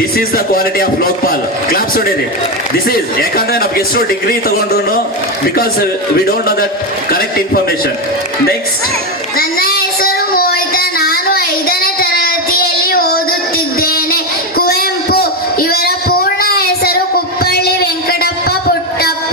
This is the quality of Lokpal. Claps ಹೊಡೀರಿ. This is ಯಾಕಂದ್ರೆ ನಮ್ಗೆ ಎಷ್ಟು ಡಿಗ್ರಿ ತಗೊಂಡ್ರು because we don't know that correct information. Next. ನನ್ನ ಹೆಸರು ಮೋಹಿತ. ನಾನು 5ನೇ ತರಗತಿಯಲ್ಲಿ ಓದುತ್ತಿದ್ದೇನೆ. ಕುವೆಂಪು ಇವರ ಪೂರ್ಣ ಹೆಸರು ಕುಪ್ಪಳ್ಳಿ ವೆಂಕಟಪ್ಪ ಪುಟ್ಟಪ್ಪ.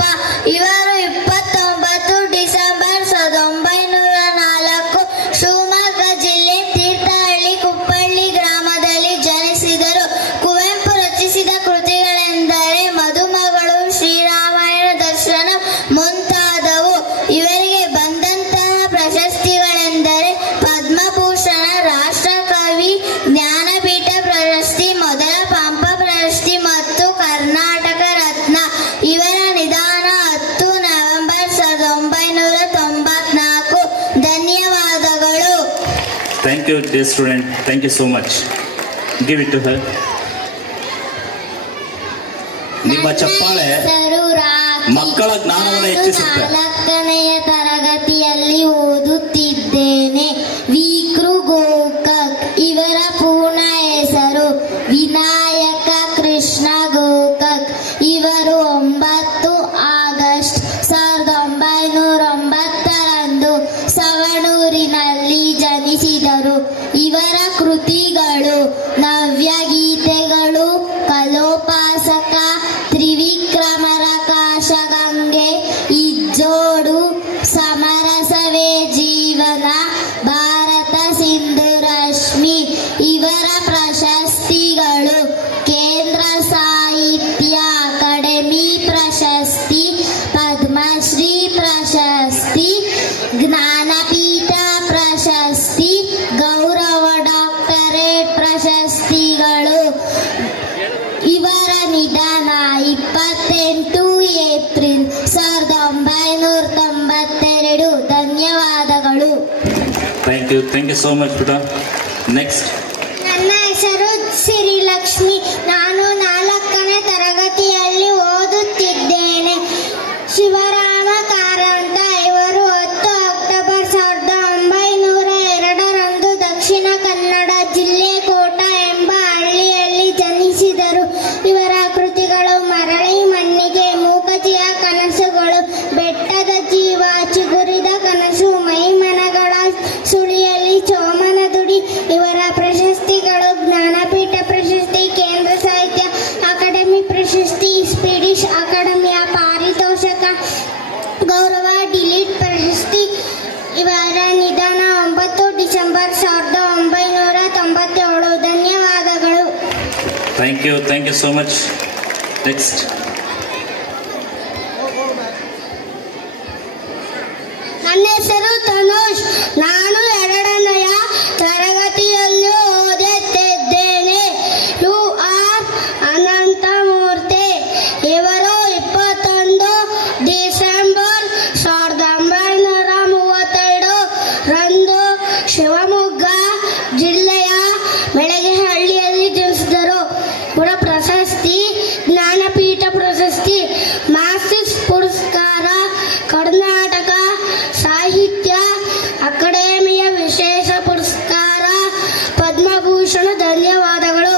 ಇವರು 29 ಡಿಸೆಂಬರ್ 1904 ಶಿವಮೊಗ್ಗ ಜಿಲ್ಲೆ ತೀರ್ಥಹಳ್ಳಿ ಕುಪ್ಪಳ್ಳಿ ಗ್ರಾಮದಲ್ಲಿ ಜನಿಸಿದರು. ಕುವೆಂಪು ರಚಿಸಿದ ಕೃತಿಗಳೆಂದರೆ ಮದುಮಗಳು, ಶ್ರೀರಾಮಾಯಣ ದರ್ಶನ ಮುಂತಾದವು. ಇವರಿಗೆ ಬಂದಂತಹ ಪ್ರಶಸ್ತಿಗಳೆಂದರೆ ಪದ್ಮಭೂಷಣ, ರಾಷ್ಟ್ರಕವಿ, ಜ್ಞಾನಪೀಠ ಪ್ರಶಸ್ತಿ, ಮೊದಲ ಪಂಪ ಪ್ರಶಸ್ತಿ ಮತ್ತು ಕರ್ನಾಟಕ ರತ್ನ. ಇವರ ನಿಧನ 10 ನವೆಂಬರ್ 1994. ಧನ್ಯವಾದಗಳು. Thank you dear student. Thank you so much. Give it to her. ನಿಮ್ಮ ಚಪ್ಪಾಳೆ ಮಕ್ಕಳ ಜ್ಞಾನವನ್ನು ಹೆಚ್ಚಿಸುತ್ತೆ. 4ನೆಯ ತರಗತಿಯಲ್ಲಿ ಓದುತ್ತಿದ್ದೇನೆ. ವಿಕೃ ಗೋಕಾಕ್. ಇವರ ಪೂರ್ಣ ಹೆಸರು ವಿನಾಯಕ ಕೃಷ್ಣ ಗೋಕಾಕ್. ಇವರು 9 ಆಗಸ್ಟ್ 1909 ಸವಣೂರಿನಲ್ಲಿ ಜನಿಸಿದರು. ಇವರ ಕೃತಿಗಳು ನವ್ಯಗೀತೆಗಳು, ಕಲೋಪಾಸಕ, ತ್ರಿವಿಕ್ರಮರ ಕಾಶಗಂಗೆ, ಇಜ್ಜೋಡು, ಸಮರಸವೇ ಜೀವನ, ಭಾರತ ಸಿಂಧು ರಶ್ಮಿ. ಇವರ ಪ್ರಶಸ್ತಿಗಳು ಕೇಂದ್ರ ಸಾಹಿತ್ಯ ಅಕಾಡೆಮಿ ಪ್ರಶಸ್ತಿ, ಪದ್ಮಶ್ರೀ ಪ್ರಶಸ್ತಿ, ಜ್ಞಾನಪೀಠ ಪ್ರಶಸ್ತಿ, ಗೌರವ ಡಾಕ್ಟರೇಟ್ ಪ್ರಶಸ್ತಿಗಳು. ಇವರ ನಿಧನ 28 ಏಪ್ರಿಲ್ 1992. ಧನ್ಯವಾದಗಳು. ಥ್ಯಾಂಕ್ ಯು ಸೋ ಮಚ್ ಪುಟ. ನೆಕ್ಸ್ಟ್. ನನ್ನ ಹೆಸರು ಸಿರಿಲಕ್ಷ್ಮಿ. ನಾನು 4ನೇ ತರಗತಿಯಲ್ಲಿ ಓದುತ್ತಿದ್ದೇನೆ. ಶಿವರಾಮ ಕಾರಂತ. ಇವರು 10 ಅಕ್ಟೋಬರ್ 1902 ದಕ್ಷಿಣ ಕನ್ನಡ ಜಿಲ್ಲೆ ಕೋಟ ಎಂಬ ಹಳ್ಳಿಯಲ್ಲಿ ಜನಿಸಿದರು. ಇವರ ಕೃತಿಗಳು ಮರಳಿ ಮಣ್ಣಿಗೆ, ಮೂಕಜಿಯ ಕನಸುಗಳು, ಬೆಟ್ಟದ ಜೀವ, ಚಿಗುರಿದ ಕನಸು, ಮೈಮನಗಳ ಸುಳಿಯಲ್ಲಿ ಚೋಮನ ದುಡಿ. ಇವರ ಪ್ರಶಸ್ತಿಗಳು ಜ್ಞಾನಪೀಠ ಪ್ರಶಸ್ತಿ, ಕೇಂದ್ರ ಸಾಹಿತ್ಯ ಅಕಾಡೆಮಿ ಪ್ರಶಸ್ತಿ, ಸ್ವೀಡಿಷ್ ಅಕಾಡೆಮಿಯ ಪಾರಿತೋಷಕ, ಗೌರವ ಡಿಲೀಟ್ ಪ್ರಶಸ್ತಿ. ಇವರ ನಿಧನ 9 ಡಿಸೆಂಬರ್ 1997. ಧನ್ಯವಾದಗಳು. Thank you so much. Next. ನನ್ನ ಹೆಸರು ತನುಷ್. ನಾನು 2ನೆಯ ತರಗತಿಯಲ್ಲಿ ಓದುತ್ತಿದ್ದೇನೆ. U R Ananthamurthy. ಇವರು 21 ಡಿಸೆಂಬರ್ 1932 ರಂದು ಶಿವಮೊಗ್ಗ ಜಿಲ್ಲೆಯ ಬೆಳಗೆಹಳ್ಳಿಯಲ್ಲಿ ಜನಿಸಿದರು. ಇವರ ಪ್ರಶಸ್ತಿ ಜ್ಞಾನಪೀಠ ಪ್ರಶಸ್ತಿ, ಮಾಸ್ಟರ್ಸ್ ಪುರಸ್ಕಾರ, ಕರ್ನಾಟಕ ಸಾಹಿತ್ಯ ಅಕಾಡೆಮಿಯ ವಿಶೇಷ ಪುರಸ್ಕಾರ, ಪದ್ಮಭೂಷಣ. ಧನ್ಯವಾದಗಳು.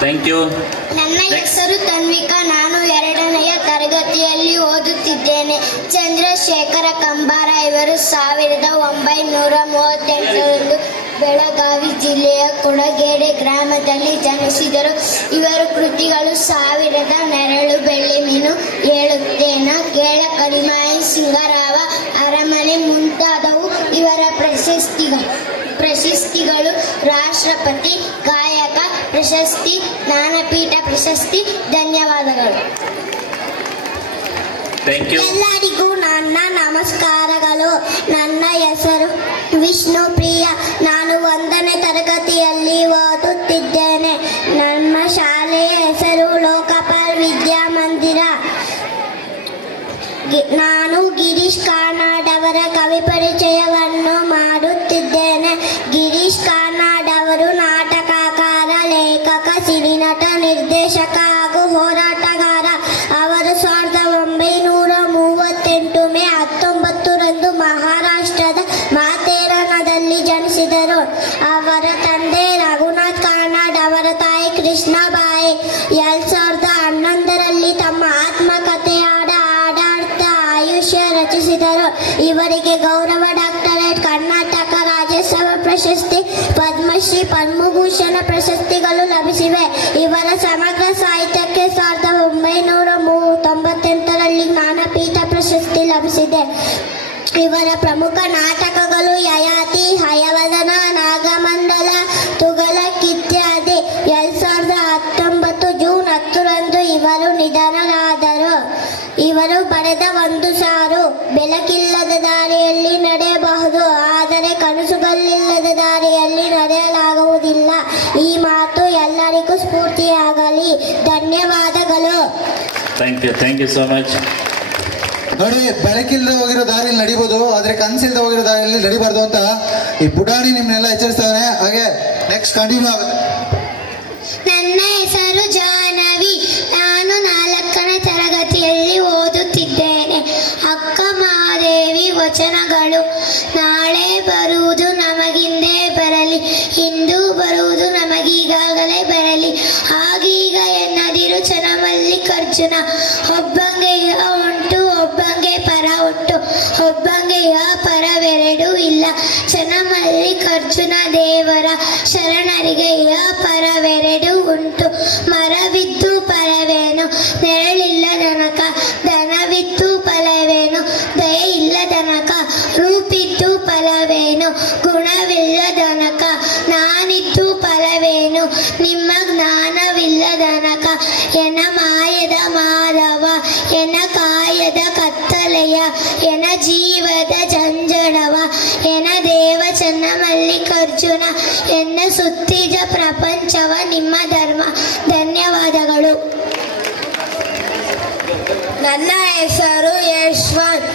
Thank you. ನನ್ನ ಹೆಸರು ತನ್ವಿಕಾ. ನಾನು 2ನೆಯ ತರಗತಿಯಲ್ಲಿ ಓದುತ್ತಿದ್ದೇನೆ. ಚಂದ್ರಶೇಖರ ಕಂಬಾರ. ಇವರು 1938 ಬೆಳಗಾವಿ ಜಿಲ್ಲೆಯ ಕೊಡಗೇಡೆ ಗ್ರಾಮದಲ್ಲಿ ಜನಿಸಿದರು. ಇವರ ಕೃತಿಗಳು 1000 ನೆರಳು, ಬೆಳ್ಳಿ ಮೀನು, ಹೇಳುತ್ತೇನ, ಕೇಳ ಕಡಿಮಾಯಿ, ಸಿಂಗರಾವ, ಅರಮನೆ ಮುಂತಾದವು. ಇವರ ಪ್ರಶಸ್ತಿಗಳು ರಾಷ್ಟ್ರಪತಿ ಗಾಯಕ ಪ್ರಶಸ್ತಿ, ಜ್ಞಾನಪೀಠ ಪ್ರಶಸ್ತಿ. ಧನ್ಯವಾದಗಳು. ಎಲ್ಲರಿಗೂ ನನ್ನ ನಮಸ್ಕಾರಗಳು. ನನ್ನ ಹೆಸರು ವಿಷ್ಣುಪ್ರಿಯ. ನಾನು 1ನೇ ತರಗತಿಯಲ್ಲಿ ಓದುತ್ತಿದ್ದೇನೆ. ನಮ್ಮ ಶಾಲೆಯ ಹೆಸರು ಲೋಕಪಾಲ್ ವಿದ್ಯಾಮಂದಿರ. ನಾನು ಗಿರೀಶ್ ಕಾರ್ನಾಡ್ ಅವರ ಕವಿ ಪರಿಚಯವನ್ನು ಮಾಡುತ್ತಿದ್ದೇನೆ. ಗಿರೀಶ್ ಕಾರ್ನಾಡ್ ಅವರು ನಾಟಕಕಾರ, ಲೇಖಕ, ಸಿನಿನಟ, ನಿರ್ದೇಶಕ ಹಾಗೂ ಹೋರಾಟಗಾರ. ಅವರು 1938 ಮೇ 19 ಮಹಾರಾಷ್ಟ್ರದ ಮಾಥೇರಾನದಲ್ಲಿ ಜನಿಸಿದರು. ಅವರ ತಂದೆ ರಘುನಾಥ್ ಕಾರ್ನಾಡ್ ಅವರ ಪ್ರಶಸ್ತಿ, ಪದ್ಮಶ್ರೀ, ಪದ್ಮಭೂಷಣ ಪ್ರಶಸ್ತಿಗಳು ಲಭಿಸಿವೆ. ಇವರ ಸಮಗ್ರ ಸಾಹಿತ್ಯಕ್ಕೆ 1998ರಲ್ಲಿ ಜ್ಞಾನಪೀಠ ಪ್ರಶಸ್ತಿ ಲಭಿಸಿದೆ. ಇವರ ಪ್ರಮುಖ ನಾಟಕಗಳು ಯಯಾತಿ, ಹಯವದನ, ನಾಗಮಂಡಲ, ತುಘಲಕ್ ಇತ್ಯಾದಿ. 2019 ಜೂನ್ 10ರಂದು ಇವರು ನಿಧನರಾದರು. ಇವರು ಬರೆದ ಒಂದು ಸಾರು: ಬೆಳಕಿಲ್ಲದ ದಾರಿಯಲ್ಲಿ ನಡೆಯಬಹುದು, ಆದರೆ ಕನಸುಗಳಿಲ್ಲದ ದಾರಿಯಲ್ಲಿ ನಡೆಯಲಾಗುವುದಿಲ್ಲ. ಈ ಮಾತು ಎಲ್ಲರಿಗೂ ಸ್ಫೂರ್ತಿಯಾಗಲಿ. ಧನ್ಯವಾದಗಳು. Thank you so much. ನೋಡಿ, ಬೆಳಕಿಲ್ಲದೆ ಹೋಗಿರೋ ದಾರಿಯಲ್ಲಿ ನಡಿಬೋದು, ಆದ್ರೆ ಕನಸಿಲ್ಲದೆ ಹೋಗಿರೋ ದಾರಿಯಲ್ಲಿ ನಡಿಬಾರ್ದು ಅಂತ ಈ ಪುಟಾಣಿ ನಿಮ್ಮನ್ನೆಲ್ಲ ಎಚ್ಚರಿಸ್ತಾನೆ. ಹಾಗೆ ನೆಕ್ಸ್ಟ್ ಕಂಟಿನ್ಯೂ ಆಗುತ್ತೆ. ನನ್ನ ಹೆಸರು ಜಾಹ್ನವಿ. ನಾನು 4ನೇ ತರಗತಿಯಲ್ಲಿ ಓದುತ್ತಿದ್ದೇನೆ. ಅಕ್ಕ ಮಹಾದೇವಿ ವಚನಗಳು: ನಾಳೆ ಬರುವುದು ನಮಗಿಂದೇ ಬರಲಿ, ಇಂದು ಬರುವುದು ನಮಗೀಗಾಗಲೇ ಬರಲಿ, ಆಗೀಗ ಎನ್ನದಿರು ಚನ್ನಮಲ್ಲಿಕಾರ್ಜುನ. ಒಬ್ಬಂಗೆಯ ಉಂಟು, ಒಬ್ಬಂಗೆ ಪರ ಉಂಟು, ಒಬ್ಬಂಗೆಯ ಪರವೆರಡೂ ಇಲ್ಲ. ಚನ್ನಮಲ್ಲಿಕಾರ್ಜುನ ದೇವರ ಶರಣರಿಗೆಯ ಪರವೆರಡೂ ಉಂಟು. ಮರವಿದ್ದು ಫಲವೇನು, ನೆರಳಿಲ್ಲ ದನಕ. ದನವಿದ್ದು ಫಲವೇನು, ದಯೆ ಇಲ್ಲ ದನಕ. ರೂಪಿದ್ದು ಫಲವೇನು, ಗುಣವಿಲ್ಲ ದನಕ. ನಾನಿದ್ದು ಫಲವೇನು, ನಿಮ್ಮ ಜ್ಞಾನವಿಲ್ಲ ದನಕ. ಎನ ಮಾಯದ ಮಾಧವ, ಎನ ಕಾಯದ ಕತ್ತಲೆಯ, ಎನ ಜೀವದ ಜಂಜಡವ, ಎನ ದೇವ ಚನ್ನಮಲ್ಲಿಕಾರ್ಜುನ, ಎನ್ನ ಸುತ್ತಿದ ಪ್ರಪಂಚವ ನಿಮ್ಮ ಧರ್ಮ. ಧನ್ಯವಾದಗಳು. ನನ್ನ ಹೆಸರು ಯಶ್ವಂತ್.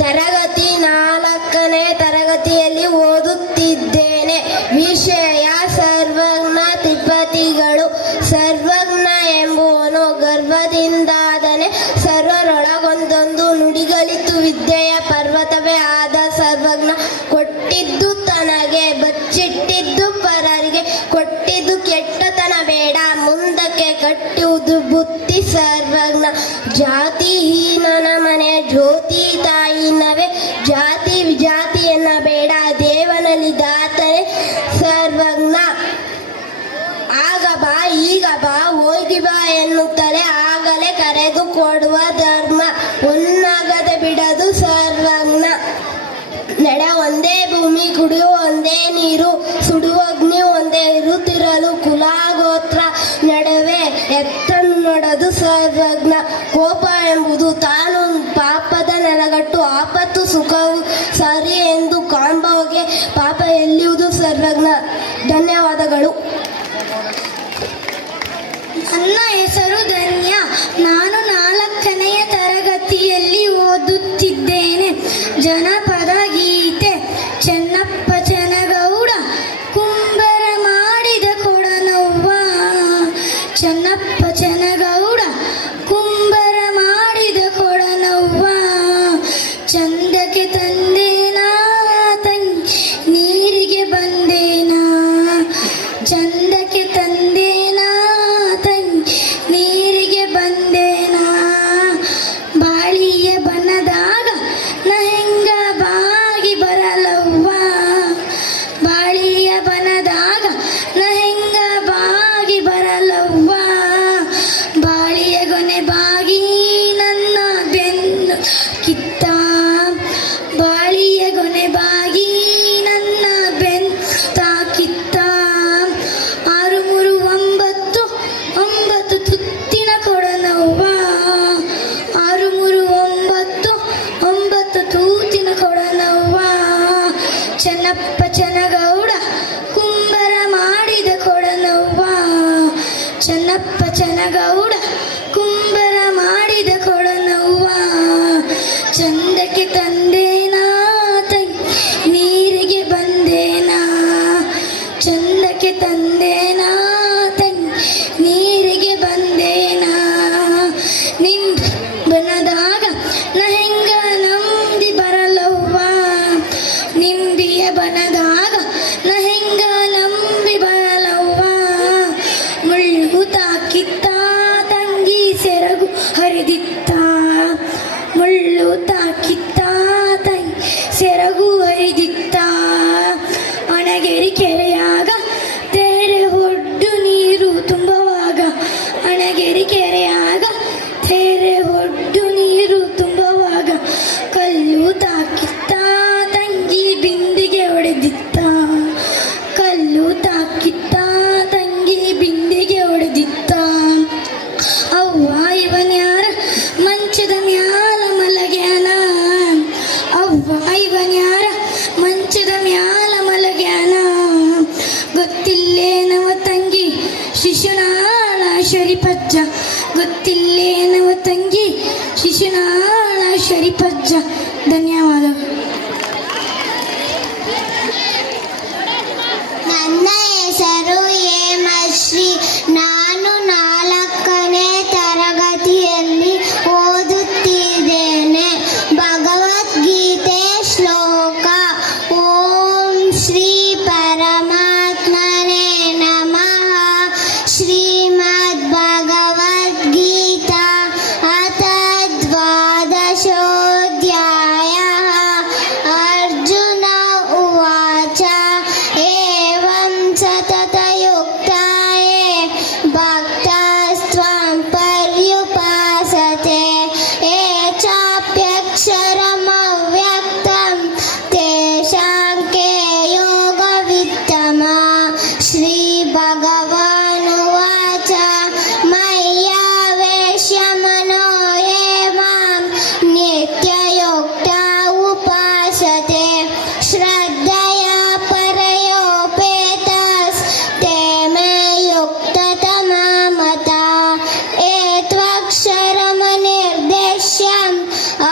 ತರಗತಿ 4ನೇ ತರಗತಿಯಲ್ಲಿ ಓದುತ್ತಿದ್ದೇನೆ. ವಿಷಯ ಸರ್ವಜ್ಞ ತಿಬ್ಬತಿಗಳು. ಸರ್ವಜ್ಞ ಎಂಬುವನು ಗರ್ಭದಿಂದಾದನೆ ಸರ್ವರೊಳಗೊಂದೊಂದು ನುಡಿಗಳಿತು. ವಿದ್ಯೆಯ ಪರ್ವತವೇ ಆದ ಸರ್ವಜ್ಞ. ಕೊಟ್ಟಿದ್ದು ತನಗೆ, ಬಚ್ಚಿಟ್ಟಿದ್ದು ಪರರಿಗೆ. ಕೊಟ್ಟಿದ್ದು ಕೆಟ್ಟತನ ಬೇಡ, ಮುಂದಕ್ಕೆ ಕಟ್ಟುವುದು ಬುತ್ತಿ. ಸರ್ವಜ್ಞ. ಜಾತಿಹೀನನ ಮನೆ ಜ್ಯೋತಿ ತಾಯಿನವೇ. ಜಾತಿ ವಿಜಾತಿಯನ್ನ ಬೇಡ, ದೇವನಲ್ಲಿ ದಾತರೆ ಸರ್ವಜ್ಞ. ಆಗ ಬಾ, ಈಗ ಬಾ, ಹೋಗಿ ಬಾ ಎನ್ನುತ್ತಲೇ ಆಗಲೇ ಕರೆದು ಕೊಡುವ ಧರ್ಮ. ಉನ್ನಗದೆ ಬಿಡದು ಸರ್ವಜ್ಞ. ನಡೆ ಒಂದೇ ಭೂಮಿ, ಕುಡಿಯುವ ಒಂದೇ ನೀರು, ಸುಡುವ ಅಗ್ನಿ ಒಂದೇ ಇರುತ್ತಿರಲು ಕುಲಗೋತ್ರ ನಡುವೆ ಎತ್ತನ್ನು ನೋಡದು ಸರ್ವಜ್ಞ. ಕೋಪ ಎಂಬುದು ತಾನು ಪಾಪದ ನೆಲಗಟ್ಟು. ಆಪತ್ತು ಸುಖವು ಸರಿ ಎಂದು ಕಾಂಬಗೆ ಪಾಪ ಎಲ್ಲಿಯುವುದು ಸರ್ವಜ್ಞ. ಧನ್ಯವಾದಗಳು. ನನ್ನ ಹೆಸರು ಧನ್ಯ. ನಾನು 4ನೇ ತರಗತಿಯಲ್ಲಿ ಓದುತ್ತಿದ್ದೇನೆ. ಜನಪದ ಗೀತೆ: ಚೆನ್ನಪ್ಪ ಚನಗೌಡ ಕುಂಬರ ಮಾಡಿದ ಕೊಡನವ್ವ. ಚೆನ್ನಪ್ಪ ಚನಗೌಡ ಕುಂಬರ ಮಾಡಿದ ಕೊಡನವ್ವ. ಚಂದಕ್ಕೆ ತಂದೇನಾ ತಂಗಿ, ನೀರಿಗೆ ಬಂದೇನಾ. ಚಂದಕ್ಕೆ ತಂದೇನಾ ತಂಗಿ, ನೀರಿಗೆ ಬಂದೇನಾ. ಬಾಳಿಯ ಬನದಾಗ ನ ಹೆಂಗ ಬಾಗಿ ಬರಲವ್ವ. ಬಾಳಿಯ ಬನದಾಗ ನ ಹೆಂಗ ಬಾಗಿ ಬರಲವ್ವ. ಬಾಳಿಯ ಗೊನೆ ಬಾಗಿ ನನ್ನ ಬೆನ್ನು ಕಿತ್ತ. ಬಾಳಿಯ ಗೊನೆ ಬಾಗಿ ನನ್ನ ಬೆನ್ನು ಕಿತ್ತ. 6 3 9 9 ತುತ್ತಿನ ಕೊಡನವ್ವ. 6 3 9 9 ತೂತಿನ ಕೊಡನವ್ವ. ಚೆನ್ನಪ್ಪ ಚನಗೌಡ ಕುಂಬರ ಮಾಡಿದ ಕೊಡನವ್ವ. ಚೆನ್ನಪ್ಪ ಚನಗೌಡ ಕುಂಬರ ಮಾಡಿದ ಕೊಡನವ್ವ. ಚಂದಕ್ಕೆ ತಂದೇನಾ ತಂಗಿ, ನೀರಿಗೆ ಬಂದೇನಾ. ಚಂದಕ್ಕೆ ತಂದೇನಾ ತಂಗಿ, ನೀರಿಗೆ ಬಂದೇನಾ. ಬನದಾಗ ನ ಹೆಂಗ ನಂಬಿ ಬರಲವ್ವ. ನಿಂಬಿಯ ಬನದಾಗ ನ ಹೆಂಗ ನಂಬಿ ಬರಲವ್ವ. ಮುಳ್ಳು ತಾಕಿತ್ತ ತಂಗಿ, ಸೆರಗು ಹರಿದಿತ್ತ. ಮುಳ್ಳು ತಾಕಿತ್ತ ತಂಗಿ, ಸೆರಗು ಹರಿದಿತ್ತ. ಒಣಗೆರಿಕೆ ಶರೀಫಜ್ಜ ಗೊತ್ತಿಲ್ಲೇನವ ತಂಗಿ ಶಿಶುನಾಳ ಶರೀಫಜ್ಜ. ಧನ್ಯವಾದಗಳು. ನನ್ನ ಹೆಸರು ಹೇಮಶ್ರೀ. ನಾನು 4ನೇ ತರಗತಿಯಲ್ಲಿ ಓದುತ್ತಿದ್ದೇನೆ. ಭಗವದ್ಗೀತೆ ಶ್ಲೋಕ. ಓಂ ಶ್ರೀ ಪರಮಾತ್ಮನೇ ನಮಃ. ಶ್ರೀಮದ್ ಭಗವದ್ಗೀತಾ ಅಥ ದ್ವಾದಶೋಧ್ಯಾಯಃ. ಅರ್ಜುನ ಉವಾಚ ಏವಂ ಸತತಯುಕ್ತಾಯೇ ಭಕ್ತಾಸ್ತ್ವಾಂ ಪರ್ಯುಪಾಸತೆ ಯೇ ಚಾಪ್ಯಕ್ಷರಮವ್ಯಕ್ತಂ ತೇಷಾಂ ಕೆ ಯೋಗವಿತ್ತಮ. ಶ್ರೀ ಭಗವಾನುವಾಚ ಮಯ್ಯಾವೇಶ್ಯ ಮನೋ ಯೇ ಮಾಂ ನಿತ್ಯಯುಕ್ತಾ ಉಪಾಸತೆ ಶ್ರದ್ಧಯಾ ಪರಯೋಪೇತಸ್ ತೇ ಮೇ ಯುಕ್ತತಮಾ ಮತಃ. ಏತ್ವಕ್ಷರಮನಿರ್ದೇಶ್ಯಂ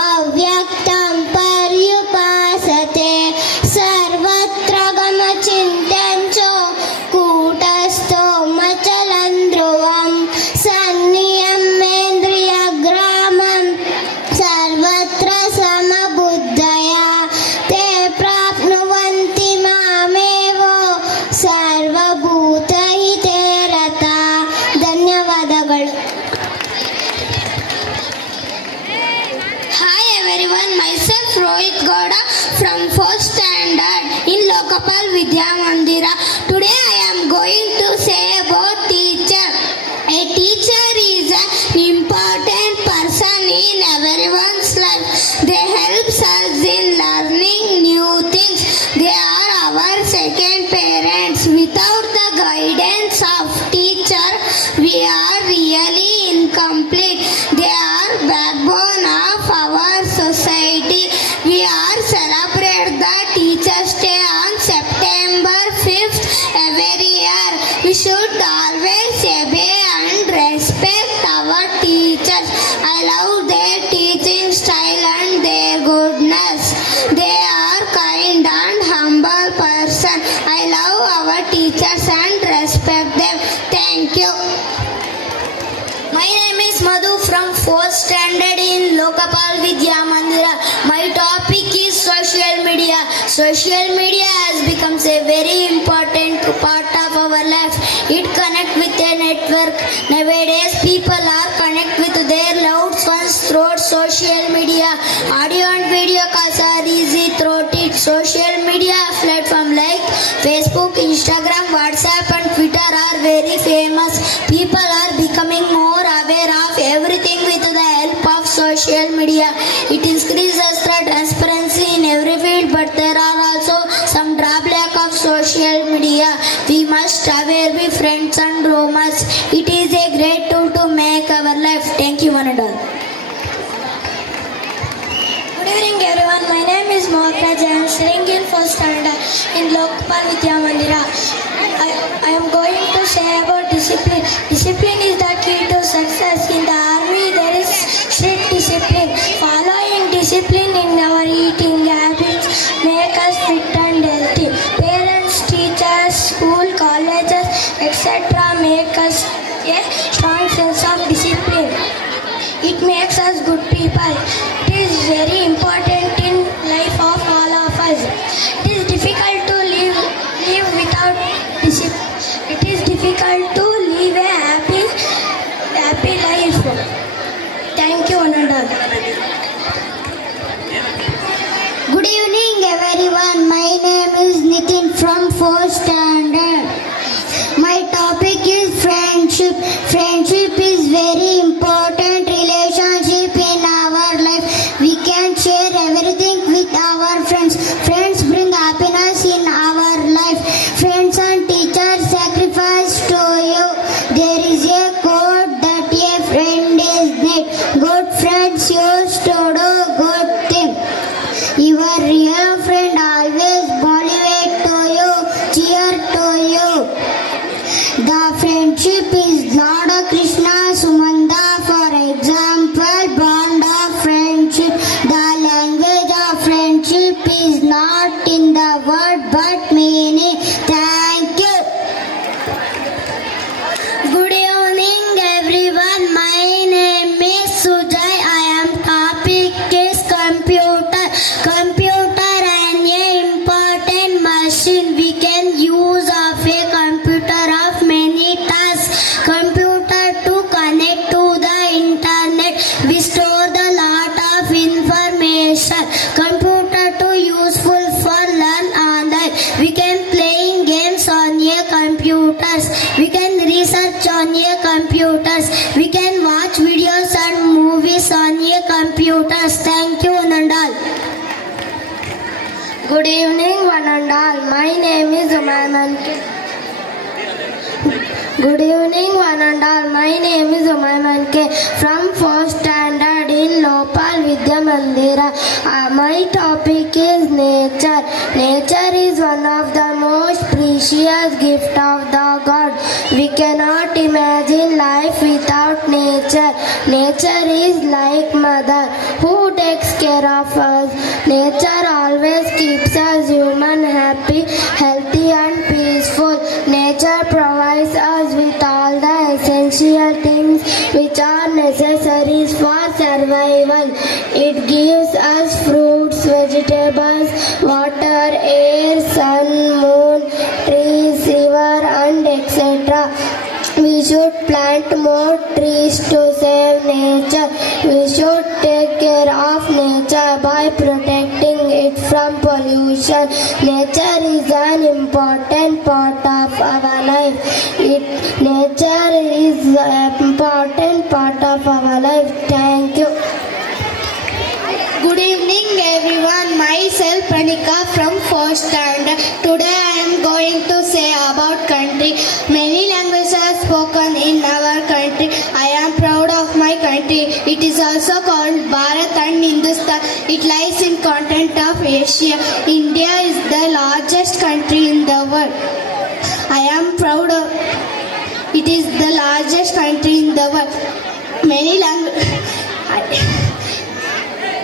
ಅವ್ಯಕ್ತಂ ಪರ್ಯುಪಾಸತೆ ಸರ್ವತ್ರ ಗಮಚಿಂತ್ಯಂ ಚ ಕೂಟಸ್ಥೋ ಮಚಲಂ ಧ್ರುವಂ ಸನ್ನಿಯಮ್ಯೇಂದ್ರಿಯಗ್ರಾಮಂ ಸರ್ವತ್ರ ಸಮಬುದ್ಧಯ ತೇ ಪ್ರಾಪ್ನುವಂತಿ ಮಾಮೇವ ಸರ್ವಭೂತಹಿತೇ ರತಃ. ಧನ್ಯವಾದಗಳು. Hi everyone, myself Rohit Gowda from 4th standard in Lokapal Vidya Mandira. Today I am going to say about teacher. A teacher is an important person in everyone's life. They help us in learning new things. They are our second parents. Without the guidance of teacher, we are really incomplete. They are backbone of our society. We are celebrate the Teachers' Day on September 5th every year. We should always obey and respect our teachers. I love their teaching style and their goodness. They are kind and humble person. I love our teachers and respect them. Thank you. My name is Madhu from 4th standard in Lokapal Vidya Mandira. My topic is social media. Social media has become a very important part of our life. It connects with a network. Nowadays, people are connect with their loved ones through social media. Audio and video calls are easy through it. Social media platform like Facebook, Instagram, WhatsApp and Twitter are very famous. People are becoming more aware of everything with the help of social media. It increases the transparency in every field, but there are also some drawback of social media. We must aware be friends and roamers. It is a great tool to make our life. Thank you, one and all. Good evening, everyone. My name is Mohakraj. I am studying in 4th standard in Lokapal Vidya Mandira. I am going to say about discipline. Discipline is the key to success. In the army, there is strict discipline. Following discipline in our eating habits make us fit and healthy. Parents, teachers, school, colleges, etc. make us a strong sense of discipline. It makes us good people. It is very important in life of all of us. It is difficult to live without discipline. It is difficult to live a happy life. Thank you, one and all. Good evening, everyone. My name is Nitin from 4th standard. My topic is friendship. Friendship is very important relationship in our life. We can share The friendship is Lord Krishna Sumanda, for example, bond of friendship. The language of friendship is not in the word but meaning. Thank you. Good evening, everyone. My name is Sujay. I am topic is computer. Computer and a important machine. We can use of a computer of many tasks. Computer to connect to the internet. We store the lot of information. Computer to useful for learn online. We can playing games on a computers. We can research on a computers. We can watch videos and movies on a computers. Thank you, Nandal. Good evening, one and all. My name is Umayman. Good evening, one and all. My name is Umayman K. From 4th standard in Lopal Vidya Mandira. My topic is nature. Nature is one of the most precious gift of the God. We cannot imagine life without nature. Nature is like mother who takes care of us. Nature always keeps us human happy, healthy and peaceful. Nature provides us with all the essential things which are necessary for survival. It gives us fruits, vegetables, water, air, sun, moon, trees, river and etc. We should plant more trees to save nature. We should take care of nature by protecting it from pollution. Nature is an important part of our life. Nature is an important part of our life. Thank you. Good evening, everyone. Myself Pranika from 4th standard. Today I am going to say about country. Many languages are spoken in our country. I am proud of my country. It is also called Bharat and Hindustan. It lies in continent of Asia. India is the largest country in the world. I am proud of it is the largest country in the world. Many languages.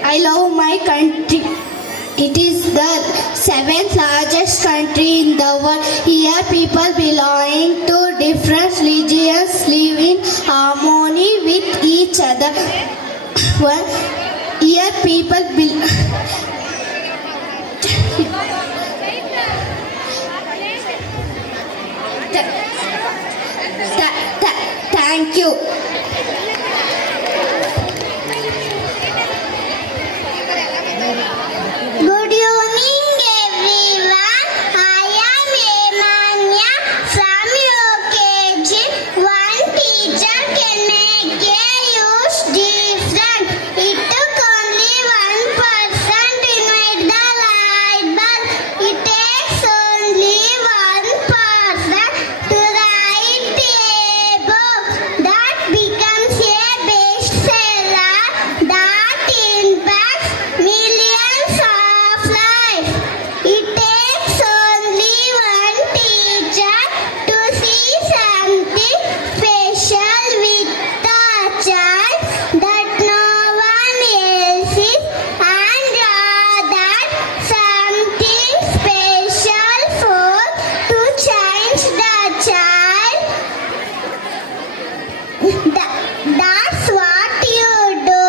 I love my country. It is the 7th largest country in the world. Here people belonging to different religions live in harmony with each other. Well, here people Thank you. Good evening, everyone. I am Emanya from UKG. One teacher can make a huge difference. It took only one person to invent the light bulb. It takes only one person to write a book that becomes a bestseller that impacts millions of lives. It takes only one teacher to see something special with the child that no one else is, and draw that something special for to change the child. That's what you do.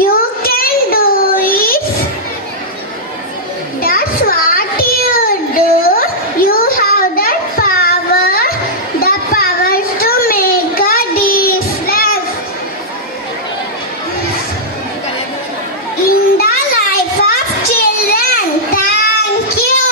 You can do it. That's what you do. You have that power. The power to make a difference in the life of children. Thank you.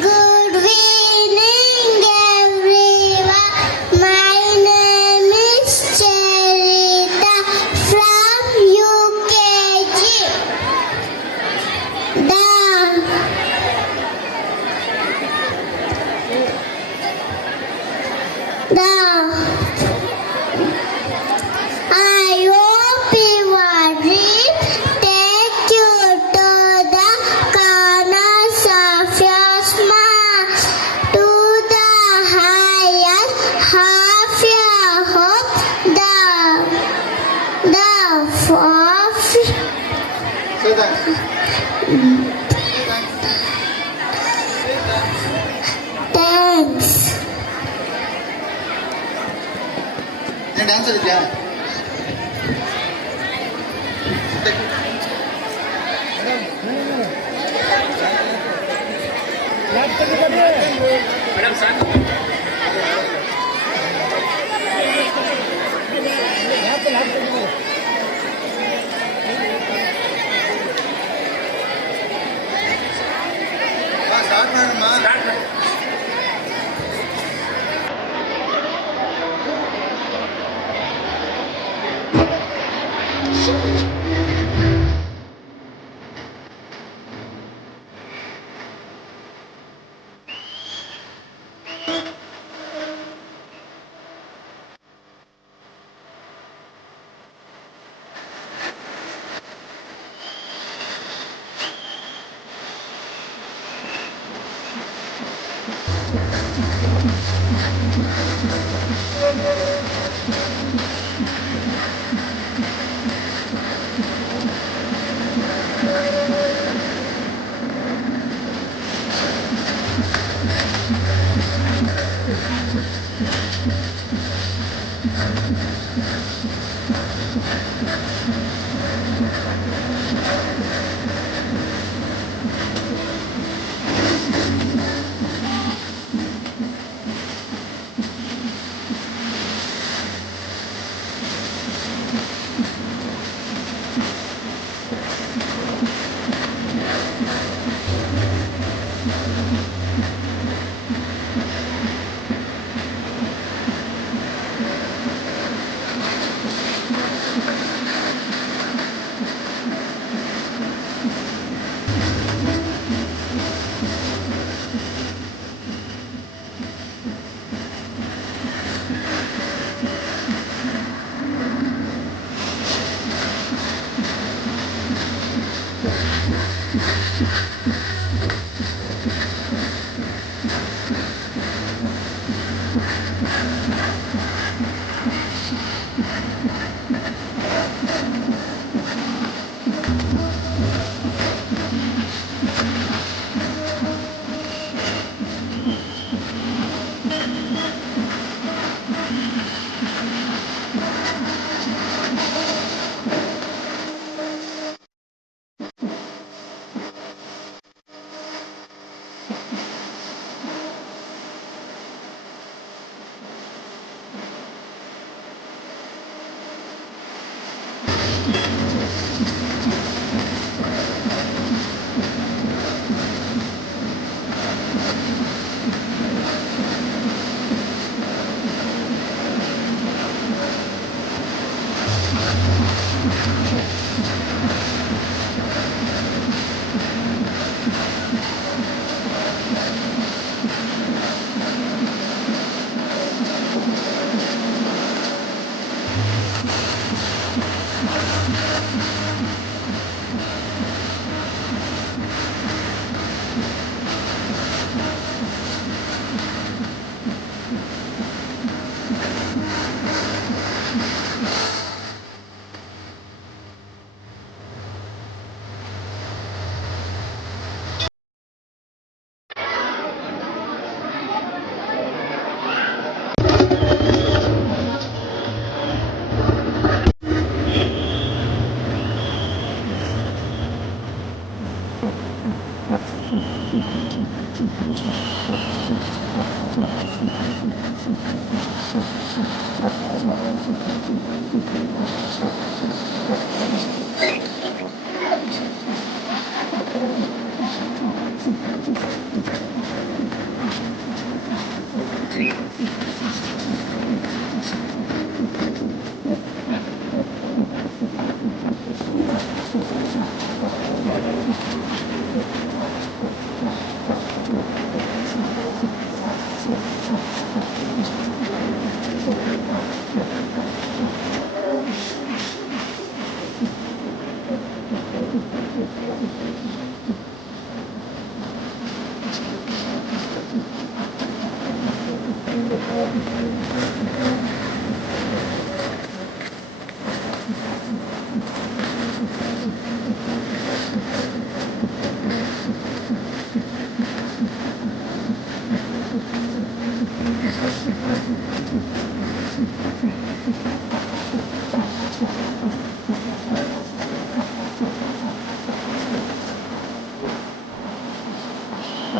Good evening, everyone. My name is Charita from UKG. I hope you are take you to the car. Thanks. ನೀನು dancer ಇದೆಯಾ? Start ಮಾಡಮ್ಮ.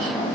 Sir